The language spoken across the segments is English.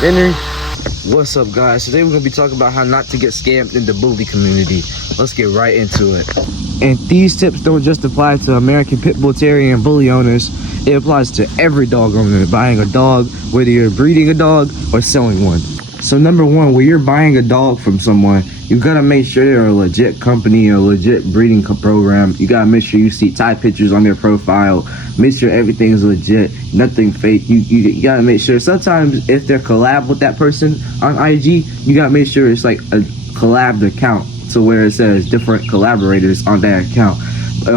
Dinner. What's up, guys? Today we're gonna be talking about how not to get scammed in the bully community. Let's get right into it. And these tips don't just apply to American Pit Bull Terrier and bully owners. It applies to every dog owner buying a dog, whether you're breeding a dog or selling one. So number one, when you're buying a dog from someone, you gotta make sure they're a legit company, a legit breeding program. You gotta make sure you see type pictures on their profile. Make sure everything is legit, nothing fake. You gotta make sure. Sometimes if they're collab with that person on IG, you gotta make sure it's like a collab account, so where it says different collaborators on that account.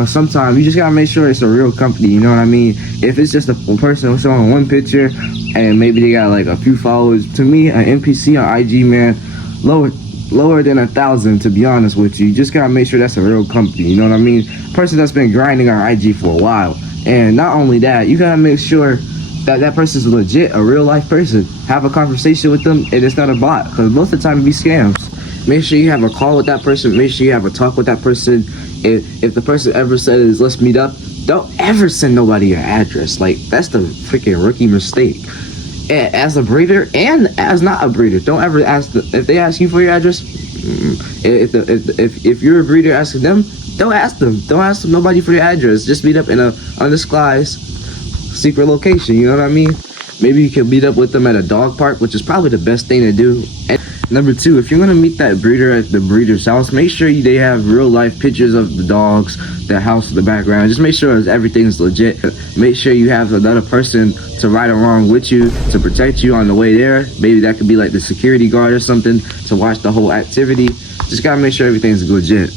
Sometimes you just gotta make sure it's a real company, you know what I mean? If it's just a person showing one picture and maybe they got like a few followers, to me an NPC on IG, man, lower than 1,000, to be honest with you. You just gotta make sure that's a real company, you know what I mean? Person that's been grinding on IG for a while. And not only that, you gotta make sure that that person's legit, a real life person. Have a conversation with them and it's not a bot, because most of the time it be scams. Make sure you have a call with that person. Make sure you have a talk with that person. If the person ever says, let's meet up, don't ever send nobody your address. Like, that's the freaking rookie mistake. As a breeder and as not a breeder, don't ever ask them. If they ask you for your address, if you're a breeder asking them, don't ask them. Don't ask them nobody for your address. Just meet up in a undisclosed secret location, you know what I mean? Maybe you can meet up with them at a dog park, which is probably the best thing to do. And number two, if you're gonna meet that breeder at the breeder's house, make sure they have real life pictures of the dogs, the house in the background. Just make sure everything's legit. Make sure you have another person to ride along with you to protect you on the way there. Maybe that could be like the security guard or something to watch the whole activity. Just gotta make sure everything's legit.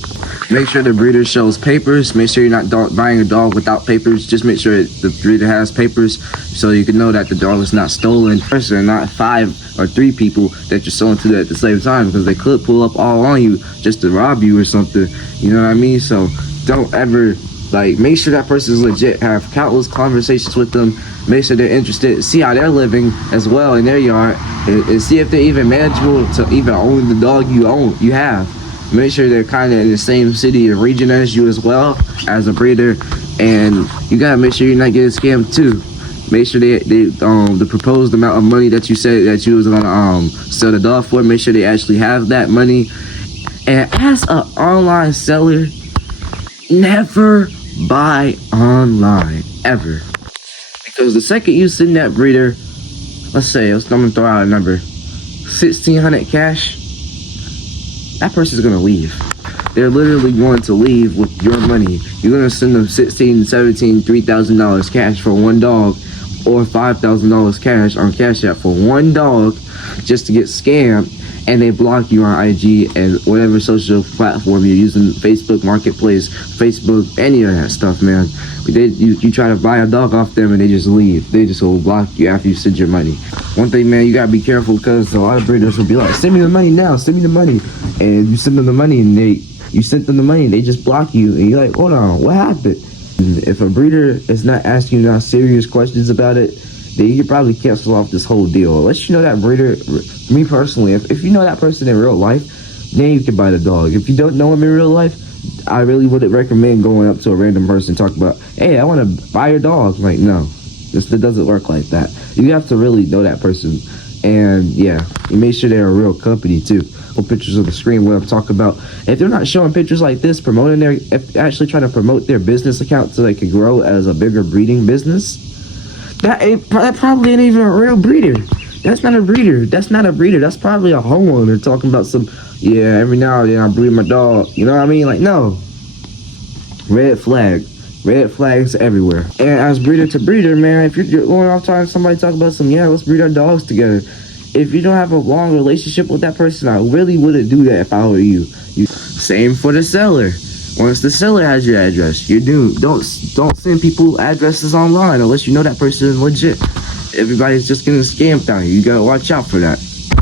Make sure the breeder shows papers. Make sure you're not buying a dog without papers. Just make sure the breeder has papers so you can know that the dog is not stolen. Person, not 5 or 3 people that you're selling to at the same time, because they could pull up all on you just to rob you or something. You know what I mean? So don't ever, like, make sure that person is legit. Have countless conversations with them. Make sure they're interested. See how they're living as well in their yard, and see if they're even manageable to even own the dog you have. Make sure they're kind of in the same city and region as you as well as a breeder, and you gotta make sure you're not getting scammed too. Make sure the proposed amount of money that you said that you was gonna sell the dog for, make sure they actually have that money. And as an online seller, never buy online ever, because the second you send that breeder, let's say, I'm gonna throw out a number, 1,600 cash, that person's gonna leave. They're literally going to leave with your money. You're gonna send them $16, $17, $3,000 cash for one dog, or $5,000 cash on Cash App for one dog, just to get scammed, and they block you on IG and whatever social platform you're using, Facebook Marketplace, Facebook, any of that stuff, man. You try to buy a dog off them and they just leave. They just will block you after you send your money. One thing, man, you gotta be careful, because a lot of breeders will be like, send me the money now, send me the money. And you send them the money and you sent them the money and they just block you. And you're like, hold on, what happened? And if a breeder is not asking you serious questions about it, then you can probably cancel off this whole deal. Unless you know that breeder, me personally, if you know that person in real life, then you can buy the dog. If you don't know him in real life, I really wouldn't recommend going up to a random person and talking about, hey, I want to buy your dog. Like, no, it doesn't work like that. You have to really know that person. And yeah, you make sure they're a real company too. Put pictures of the screen where I'm talking about. If they're not showing pictures like this, if actually trying to promote their business account so they can grow as a bigger breeding business, that probably ain't even a real breeder. That's not a breeder. That's not a breeder. That's probably a homeowner talking about some, yeah, every now and then I breed my dog. You know what I mean? Like, no. Red flag. Red flags everywhere. And as breeder to breeder, man, if you're going off time, somebody talk about some, yeah, let's breed our dogs together. If you don't have a long relationship with that person, I really wouldn't do that if I were you. Same for the seller. Once the seller has your address, you're doomed. Don't send people addresses online unless you know that person is legit. Everybody's just getting scammed out here. You gotta watch out for that.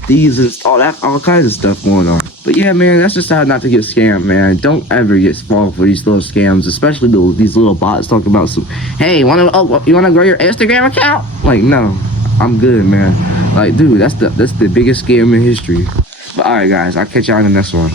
Thieves and all kinds of stuff going on. But yeah, man, that's just how not to get scammed, man. Don't ever fall for these little scams, especially these little bots talking about some, hey, you wanna grow your Instagram account? Like, no, I'm good, man. Like, dude, that's the biggest scam in history. But alright, guys, I'll catch y'all in the next one.